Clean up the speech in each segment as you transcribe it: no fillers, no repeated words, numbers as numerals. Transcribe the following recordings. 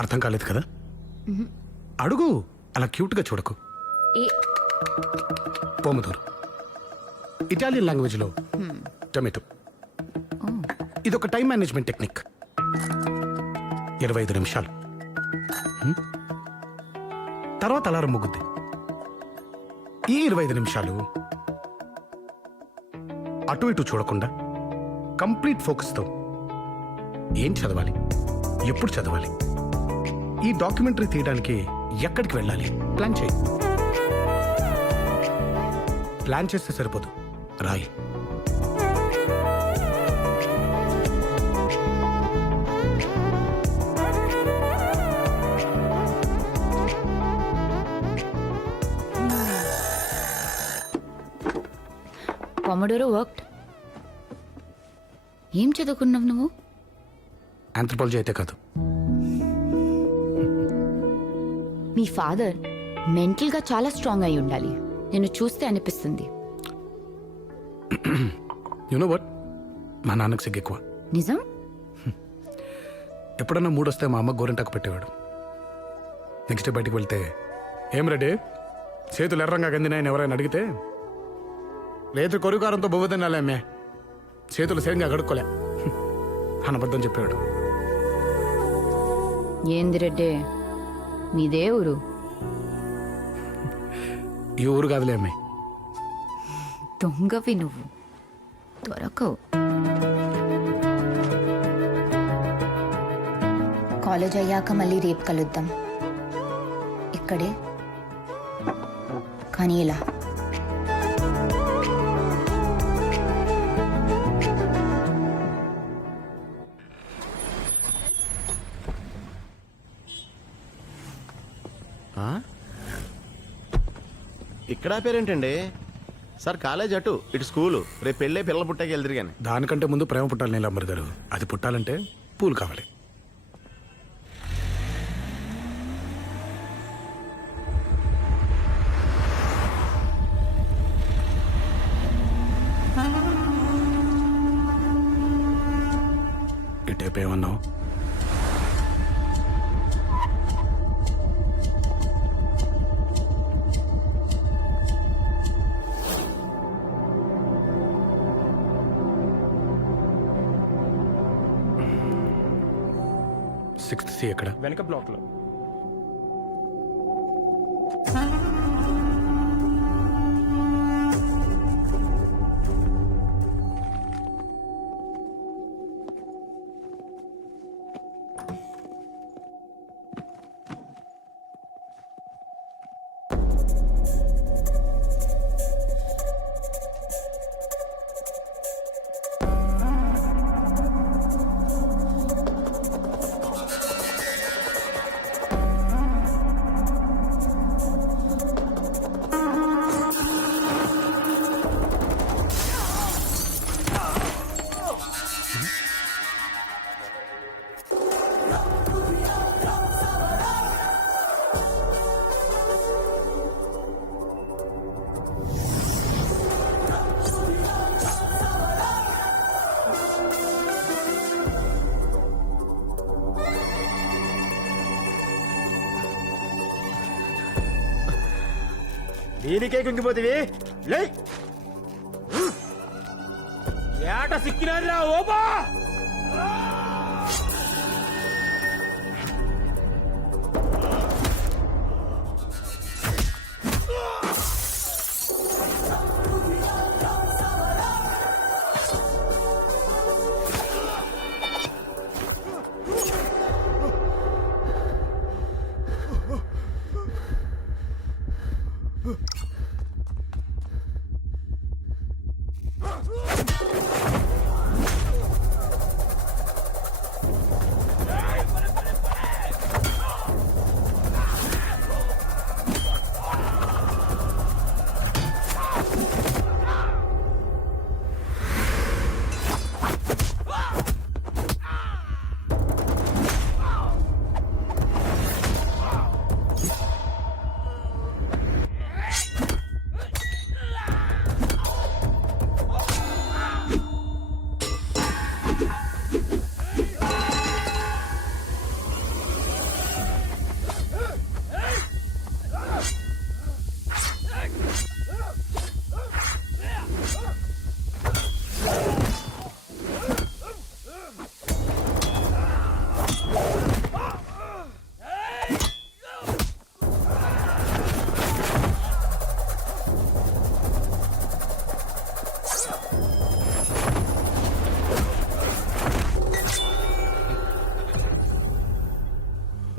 అర్థం కాలేదు కదా? అడుగు, అలా క్యూట్గా చూడకు. పోమదూరు ఇటాలియన్ లాంగ్వేజ్లో టొమాటో. ఇదొక టైం మేనేజ్మెంట్ టెక్నిక్. 25 నిమిషాలు తర్వాత అలారం ముగ్గుద్ది. ఈ 25 నిమిషాలు అటు ఇటు చూడకుండా కంప్లీట్ ఫోకస్తో ఏం చదవాలి, ఎప్పుడు చదవాలి, ఈ డాక్యుమెంటరీ తీయడానికి ఎక్కడికి వెళ్ళాలి ప్లాన్ చేయి. ప్లాన్ చేస్తే సరిపోదు, రాయి. Pomodoro worked. ఏం చదువుకున్నావు నువ్వు? ఆంథ్రోపాలజీ అయితే కాదు. మీ ఫాదర్ మెంటల్గా చాలా స్ట్రాంగ్ అయి ఉండాలి. నేను చూస్తే అనిపిస్తుంది. యు నో వాట్, మా నాన్నకు సిగ్గు ఎక్కువ. నిజం? ఎప్పుడన్నా మూడొస్తే మా అమ్మ గోరింటాకు పెట్టేవాడు. నెక్స్ట్ డే బయటికి వెళ్తే, ఏం రెడీ చేతులు ఎర్రంగా గందినాయని ఎవరైనా అడిగితే, లేదు కొరుకారంతో బొవ్వ తినాలే అమ్మే, చేతులు సేంగా గడుక్కోలే అని అబద్ధం చెప్పాడు. ఏంది రెడ్డే, మీదే ఊరు? ఈ ఊరు కాదులే అమ్మే. దొంగవి నువ్వు, దొరకవు. కాలేజ్ అయ్యాక మళ్ళీ రేపు కలుద్దాం ఇక్కడే, కానీ ఇలా. ఇక్కడ పేరేంటండి సార్? కాలేజ్ అటు, ఇటు స్కూలు. రేపు పెళ్ళే పిల్లలు పుట్టాక వెళ్తారు కానీ. దానికంటే ముందు ప్రేమ పుట్టాలి నీలమ్మర్ గారు. అది పుట్టాలంటే పూలు కావాలి. ఇటేపు ఏమన్నావు? సిక్స్త్ సి ఎక్కడ? వెనక బ్లాక్ లో. దీనికే కుంగిపోతివి లే. ఏట సిక్కినారా ఓబా.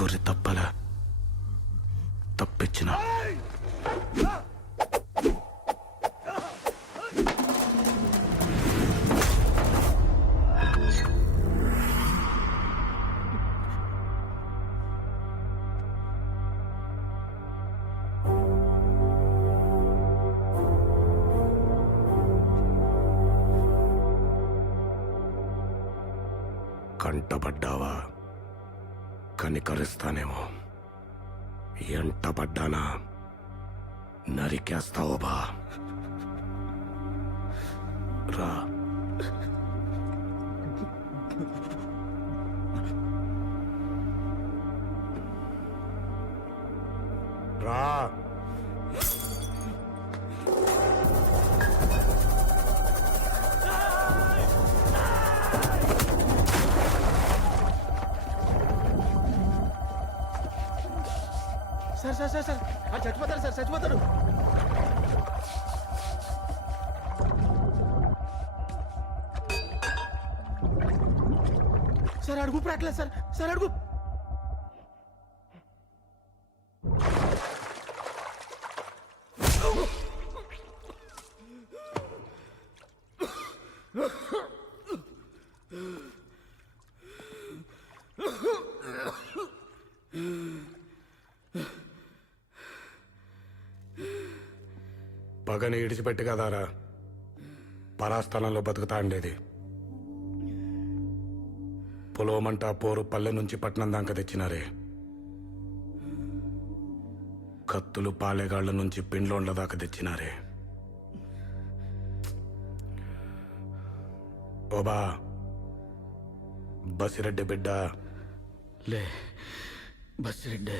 గొర్రె తప్పల తప్పించిన కంటపడ్డావా కనికరిస్తానేమో ఎంటపడ్డానా నరికేస్తావో బా రా రా సార్ చచ్చిపోతారు సార్ చచ్చిపోతారు. సార్ అడుగు రావట్లేదు సార్ అడుగు. పగని ఇడిచిపెట్టి కదారా పరాస్థలంలో బతుకుతా ఉండేది. పొలవమంట పోరు పల్లె నుంచి పట్నం దాకా తెచ్చినారే. కత్తులు పాలెగాళ్ల నుంచి పిండ్లోండ్ల దాకా తెచ్చినారే. ఓబా బసిరెడ్డి బిడ్డ లే బసిరెడ్డి.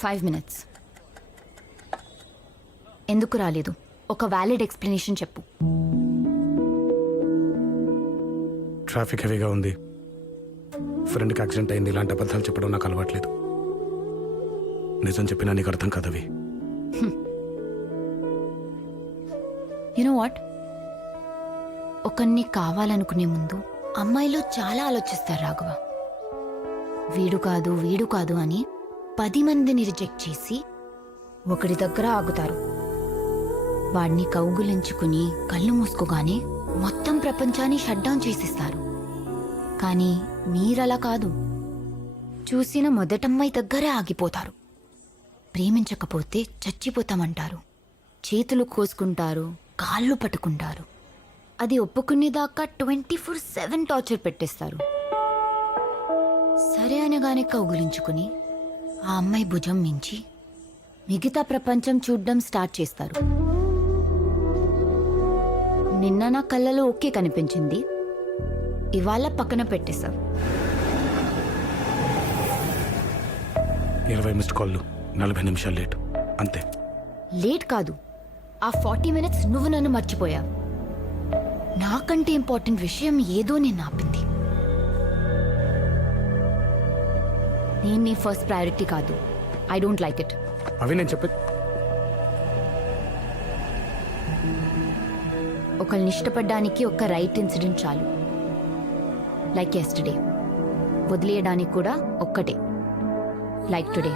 Five minutes. ఎందుకు రాలేదు? ఒక వ్యాలిడ్ ఎక్స్ప్లెనేషన్ చెప్పు. ట్రాఫిక్ హెవీగా ఉంది, ఫ్రెండ్కి యాక్సిడెంట్ అయింది. ఇలాంటి అబద్ధాలు చెప్పడం నాకు అలవాట్లేదు. నిజం చెప్పినా నీకు అర్థం కాదవి. యునో వాట్, ఒకరిని కావాలనుకునే ముందు అమ్మాయిలు చాలా ఆలోచిస్తారు రాఘవ. వీడు కాదు అని 10 మందిని రిజెక్ట్ చేసి ఒకడి దగ్గర ఆగుతారు. వాడిని కౌగులించుకుని కళ్ళు మూసుకోగానే మొత్తం ప్రపంచాన్ని షట్ డౌన్ చేసిస్తారు. కానీ మీరలా కాదు. చూసిన మొదటమ్మాయి దగ్గరే ఆగిపోతారు. ప్రేమించకపోతే చచ్చిపోతామంటారు. చేతులు కోసుకుంటారు, కాళ్ళు పట్టుకుంటారు. అది ఒప్పుకునేదాకా 24/7 టార్చర్ పెట్టేస్తారు. సరే అనగానే కౌగులించుకుని ఆ అమ్మాయి భుజం మించి మిగతా ప్రపంచం చూడ్డం స్టార్ట్ చేస్తారు. నిన్న నా కళ్ళలో ఓకే కనిపించింది, ఇవాళ పక్కన పెట్టేశారు. 20 మిస్డ్ కాళ్ళు, 40 నిమిషాలు లేట్, అంతే. లేట్ కాదు, ఆ 40 మినిట్స్ నువ్వు నన్ను మర్చిపోయావు. నాకంటే ఇంపార్టెంట్ విషయం ఏదో నేను ఆపింది. నేను నీ ఫస్ట్ ప్రయారిటీ కాదు. I don't like it. అవి నేను చెప్పే ఒకళ్ళని ఇష్టపడ్డానికి ఒక రైట్ ఇన్సిడెంట్ చాలు. Like yesterday. వదిలేయడానికి కూడా ఒక్కటే, లైక్ టుడే.